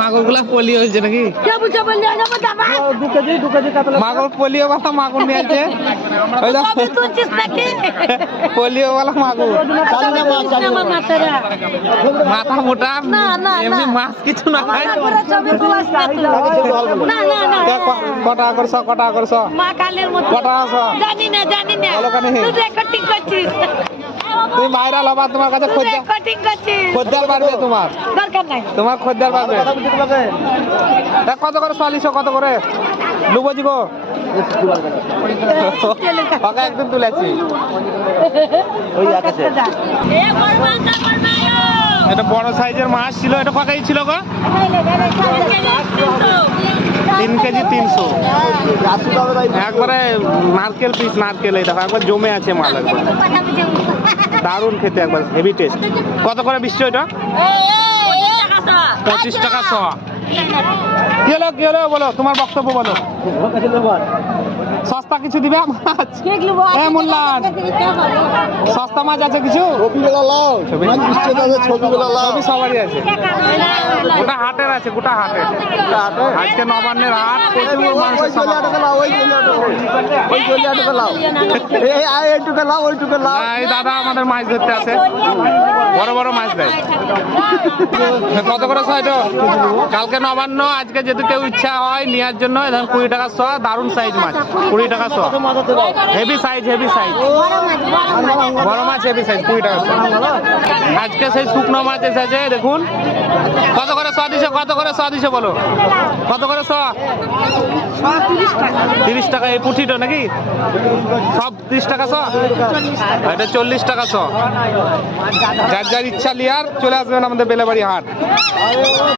মাগুর গুলা পলি হয়েছে নাকি? মাগুর পলিও বালা মাগুর নিয়ে আছে, পলিও বালা মাগুর। মাথা মোটা, এমনি মাছ কিছু না। কটা করছো, কটা করছো, কটা আছো? তুমি বাইরে লবা, তোমার কাছে খদ্দার পারবে, তোমার খদ্দার পারবে। কত করে চল্লিশো, কত করে ডুবোজি গো? একদিন তুলেছি। এটা বড় সাইজের মাছ ছিল, এটা ফাঁকাই ছিল গো। 3 কেজি 300 একবারে নারকেল পিস, নারকেল। এই দেখো একবার জমে আছে মাল, একবার দারুণ খেতে, একবার হেভি টেস্ট। কত করে বিশটা এটা? 25 টাকা শ। কি হলো, কি হলো বলো, তোমার বক্তব্য বলো। সস্তা কিছু দিবে মাছ? মোল্লান সস্তা মাছ আছে কিছু? ছবি সবারই আছে। গোটা হাটের আছে, গোটা হাটের। আজকে নবান্নের হাট, প্রচুর মাংস। দাদা আমাদের মাছ ধরতে আছে, বড় বড় মাছ দেয়। কত করে শ এটা? কালকে নবান্ন, আজকে যদি কেউ ইচ্ছা হয় নেওয়ার জন্য, 20 টাকা শ। দারুণ সাইজ মাছ, 20 টাকা শ। হেভি সাইজ, হেভি সাইজ বড় মাছ, হেভি সাইজ, 20 টাকা শ। আজকে সেই শুকনো মাছ এসেছে, দেখুন। কত করে শ দিছে, কত করে শ দিছে বলো, কত করে শ? 30 টাকা। এই পুঁঠিটা নাকি সব 30 টাকা শ? এটা 40 টাকা শ। যার যার ইচ্ছা লিয়ার চলে আসবেন আমাদের বেলেবাড়ি হাট।